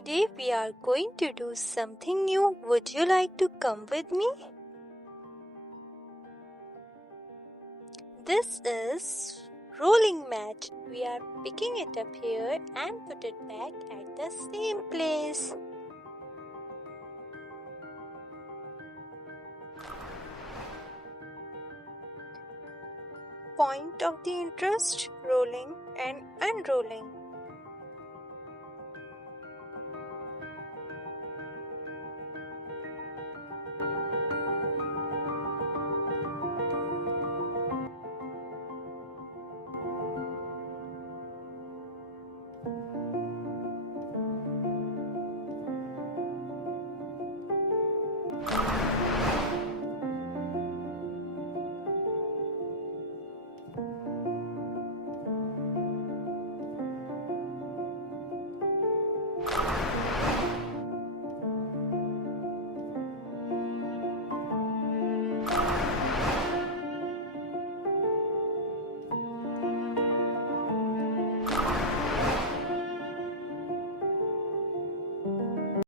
Today we are going to do something new. Would you like to come with me? This is rolling mat. We are picking it up here and put it back at the same place. Point of the interest: rolling and unrolling.